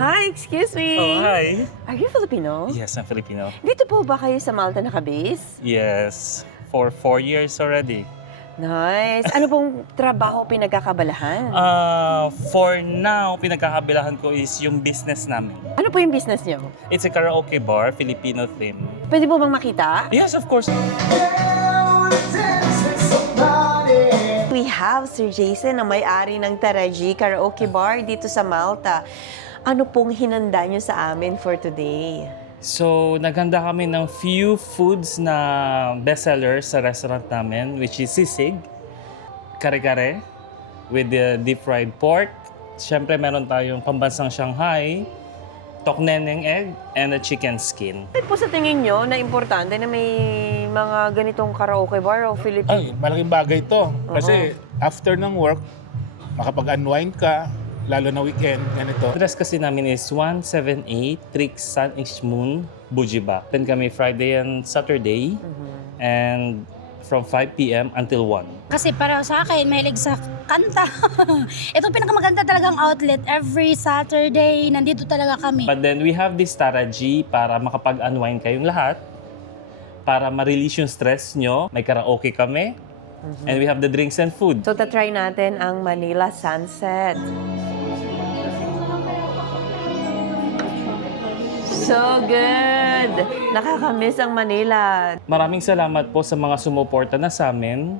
Hi, excuse me. Oh, hi. Are you Filipino? Yes, I'm Filipino. Dito po ba kayo sa Malta nakabase? Yes, for 4 years already. Nice. Ano pong trabaho pinagkakabalahan? For now, pinagkakabilahan ko is yung business namin. Ano po yung business niyo? It's a karaoke bar, Filipino theme. Pwede po bang makita? Yes, of course. We have Sir Jason na may-ari ng Taraji Karaoke Bar dito sa Malta. Ano pong hinanda niyo sa amin for today? So, naghanda kami ng few foods na bestsellers sa restaurant namin, which is sisig, kare-kare, with the deep fried pork. Siyempre, meron tayong pambansang Shanghai, tokneneng egg, and a chicken skin. Bakit po sa tingin niyo na importante na may mga ganitong karaoke bar o Filipino? Ay, malaking bagay to. Kasi after ng work, makapag-unwind ka, lalo na weekend, ganito. Address kasi namin is 178 Trix Sun H Moon, Bujiba. Then kami Friday and Saturday, and from 5 p.m. until 1. Kasi para sa akin, mahilig sa kanta. Ito pinakamaganda talagang outlet. Every Saturday, nandito talaga kami. But then we have this strategy para makapag-unwind kayong lahat, para ma-release yung stress nyo. May karaoke kami, and we have the drinks and food. So, tatry natin ang Manila Sunset. So good! Nakakamiss ang Manila. Maraming salamat po sa mga sumuporta na sa amin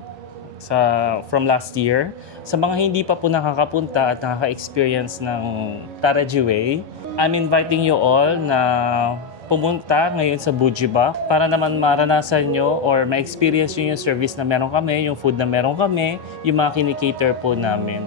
from last year. Sa mga hindi pa po nakakapunta at nakaka-experience ng Taraji Way, I'm inviting you all na pumunta ngayon sa Bujiba para naman maranasan nyo or ma-experience nyo yung service na meron kami, yung food na meron kami, yung mga kinikater po namin.